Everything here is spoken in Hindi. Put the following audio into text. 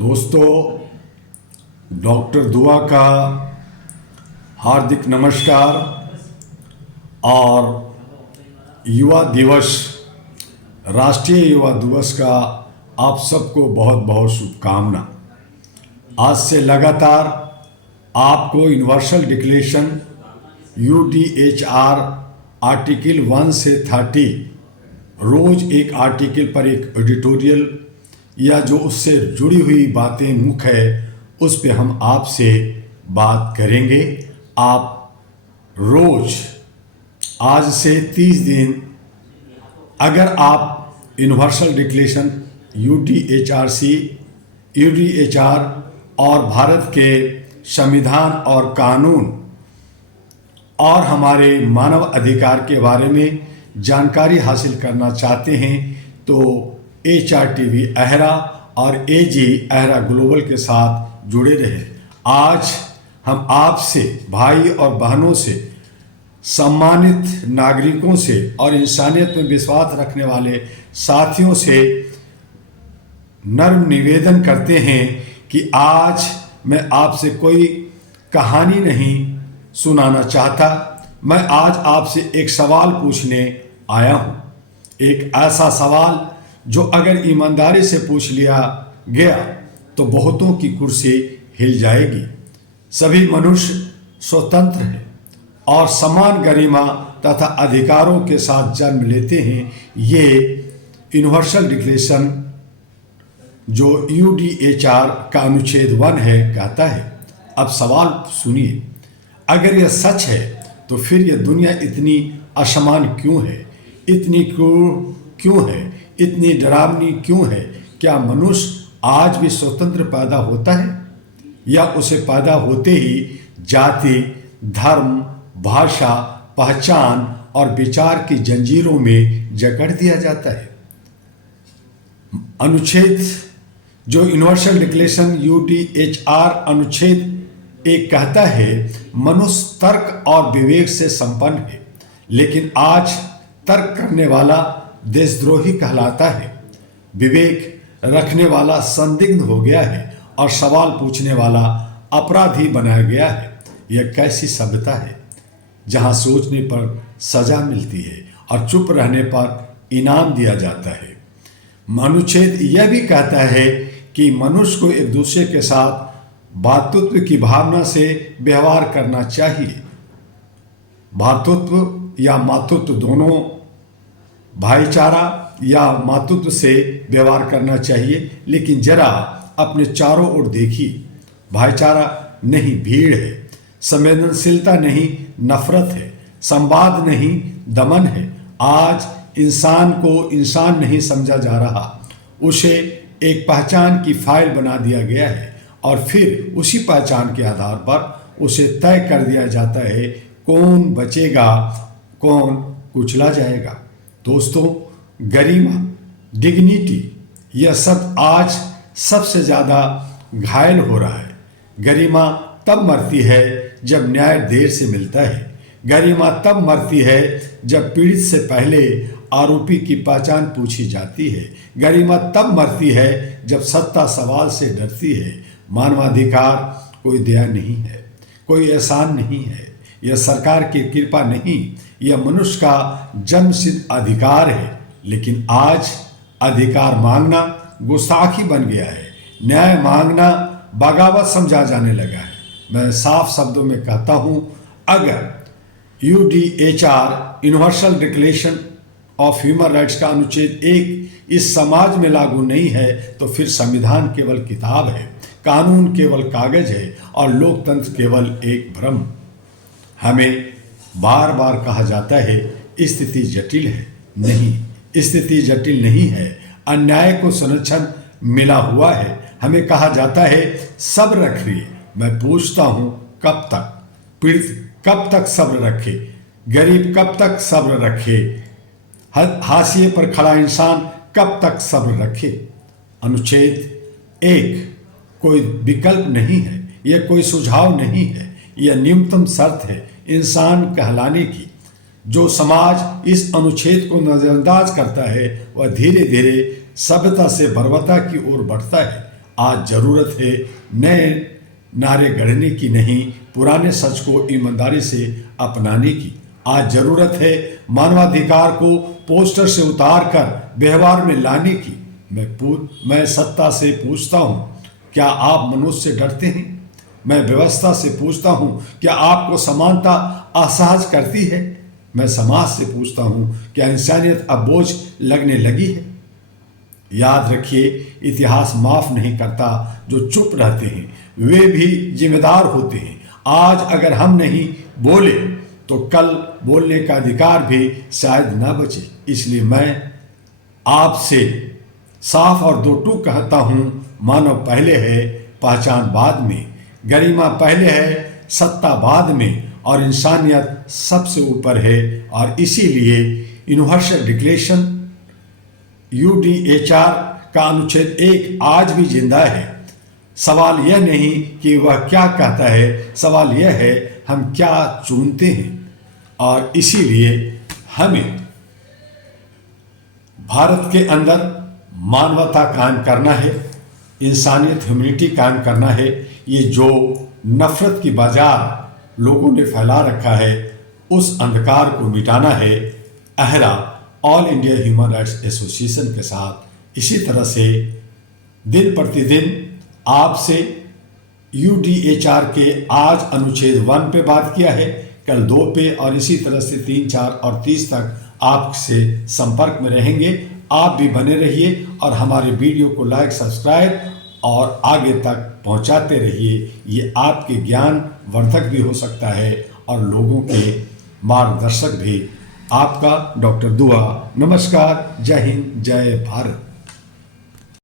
दोस्तों, डॉक्टर दुआ का हार्दिक नमस्कार और युवा दिवस, राष्ट्रीय युवा दिवस का आप सबको बहुत बहुत शुभकामना। आज से लगातार आपको यूनिवर्सल डिक्लेरेशन UDHR आर्टिकल 1 से 30 रोज एक आर्टिकल पर एक एडिटोरियल या जो उससे जुड़ी हुई बातें मुख्य है उस पे हम आपसे बात करेंगे। आप रोज आज से 30 दिन अगर आप यूनिवर्सल डिक्लेरेशन UDHR और भारत के संविधान और कानून और हमारे मानव अधिकार के बारे में जानकारी हासिल करना चाहते हैं तो HRTV अहरा और AG अहरा ग्लोबल के साथ जुड़े रहे। आज हम आपसे, भाई और बहनों से, सम्मानित नागरिकों से और इंसानियत में विश्वास रखने वाले साथियों से नर्म निवेदन करते हैं कि आज मैं आपसे कोई कहानी नहीं सुनाना चाहता। मैं आज आपसे एक सवाल पूछने आया हूँ। एक ऐसा सवाल जो अगर ईमानदारी से पूछ लिया गया तो बहुतों की कुर्सी हिल जाएगी। सभी मनुष्य स्वतंत्र हैं और समान गरिमा तथा अधिकारों के साथ जन्म लेते हैं। ये यूनिवर्सल डिक्लेरेशन जो UDHR का अनुच्छेद 1 है कहता है। अब सवाल सुनिए, अगर यह सच है तो फिर यह दुनिया इतनी असमान क्यों है, इतनी क्यों है, इतनी डरावनी क्यों है? क्या मनुष्य आज भी स्वतंत्र पैदा होता है या उसे पैदा होते ही जाति, धर्म, भाषा, पहचान और विचार की जंजीरों में जकड़ दिया जाता है? अनुच्छेद जो यूनिवर्सल डिक्लेरेशन UDHR अनुच्छेद 1 कहता है, मनुष्य तर्क और विवेक से संपन्न है, लेकिन आज तर्क करने वाला देशद्रोही कहलाता है, विवेक रखने वाला संदिग्ध हो गया है और सवाल पूछने वाला अपराधी बनाया गया है। यह कैसी सभ्यता है जहां सोचने पर सजा मिलती है और चुप रहने पर इनाम दिया जाता है। अनुच्छेद यह भी कहता है कि मनुष्य को एक दूसरे के साथ भातृत्व की भावना से व्यवहार करना चाहिए। भातृत्व या मातृत्व दोनों, भाईचारा या मातृत्व से व्यवहार करना चाहिए। लेकिन जरा अपने चारों ओर देखिए, भाईचारा नहीं भीड़ है, संवेदनशीलता नहीं नफरत है, संवाद नहीं दमन है। आज इंसान को इंसान नहीं समझा जा रहा, उसे एक पहचान की फाइल बना दिया गया है और फिर उसी पहचान के आधार पर उसे तय कर दिया जाता है कौन बचेगा, कौन कुचला जाएगा। दोस्तों, गरिमा, डिग्निटी, यह सब आज सबसे ज़्यादा घायल हो रहा है। गरिमा तब मरती है जब न्याय देर से मिलता है। गरिमा तब मरती है जब पीड़ित से पहले आरोपी की पहचान पूछी जाती है। गरिमा तब मरती है जब सत्ता सवाल से डरती है। मानवाधिकार कोई दया नहीं है, कोई एहसान नहीं है, यह सरकार की कृपा नहीं, यह मनुष्य का जन्मसिद्ध अधिकार है। लेकिन आज अधिकार मांगना गुस्ताखी बन गया है, न्याय मांगना बगावत समझा जाने लगा है। मैं साफ शब्दों में कहता हूँ, अगर UDHR universal declaration of human rights का अनुच्छेद 1 इस समाज में लागू नहीं है तो फिर संविधान केवल किताब है, कानून केवल कागज है और लोकतंत्र केवल एक भ्रम। हमें बार बार कहा जाता है स्थिति जटिल है। नहीं, स्थिति जटिल नहीं है, अन्याय को संरक्षण मिला हुआ है। हमें कहा जाता है सब्र रखिए। मैं पूछता हूँ, कब तक? पीड़ित कब तक सब्र रखे? गरीब कब तक सब्र रखे? हाशिए पर खड़ा इंसान कब तक सब्र रखे? अनुच्छेद 1 कोई विकल्प नहीं है, यह कोई सुझाव नहीं है, यह न्यूनतम शर्त है इंसान कहलाने की। जो समाज इस अनुच्छेद को नजरअंदाज करता है वह धीरे धीरे सभ्यता से बर्बरता की ओर बढ़ता है। आज जरूरत है नए नारे गढ़ने की नहीं, पुराने सच को ईमानदारी से अपनाने की। आज जरूरत है मानवाधिकार को पोस्टर से उतार कर व्यवहार में लाने की। मैं सत्ता से पूछता हूँ, क्या आप मनुष्य से डरते हैं? मैं व्यवस्था से पूछता हूँ, क्या आपको समानता असहज करती है? मैं समाज से पूछता हूँ, क्या इंसानियत अब बोझ लगने लगी है? याद रखिए, इतिहास माफ नहीं करता। जो चुप रहते हैं वे भी जिम्मेदार होते हैं। आज अगर हम नहीं बोले तो कल बोलने का अधिकार भी शायद ना बचे। इसलिए मैं आपसे साफ और दो टूक कहता हूँ, मानव पहले है, पहचान बाद में, गरिमा पहले है, सत्ता बाद में, और इंसानियत सबसे ऊपर है। और इसीलिए यूनिवर्सल डिक्लेरेशन UDHR का अनुच्छेद 1 आज भी जिंदा है। सवाल यह नहीं कि वह क्या कहता है, सवाल यह है हम क्या चुनते हैं। और इसीलिए हमें भारत के अंदर मानवता कायम करना है, इंसानियत ह्यूमैनिटी कायम करना है। ये जो नफरत की बाजार लोगों ने फैला रखा है, उस अंधकार को मिटाना है। अहरा all India human rights association के साथ इसी तरह से दिन प्रतिदिन आपसे UDHR के आज अनुच्छेद 1 पे बात किया है, कल 2 पे, और इसी तरह से 3, 4 और 30 तक आपसे संपर्क में रहेंगे। आप भी बने रहिए और हमारे वीडियो को लाइक, सब्सक्राइब और आगे तक पहुंचाते रहिए। ये आपके ज्ञान वर्धक भी हो सकता है और लोगों के मार्गदर्शक भी। आपका डॉक्टर दुआ। नमस्कार, जय हिंद, जय भारत।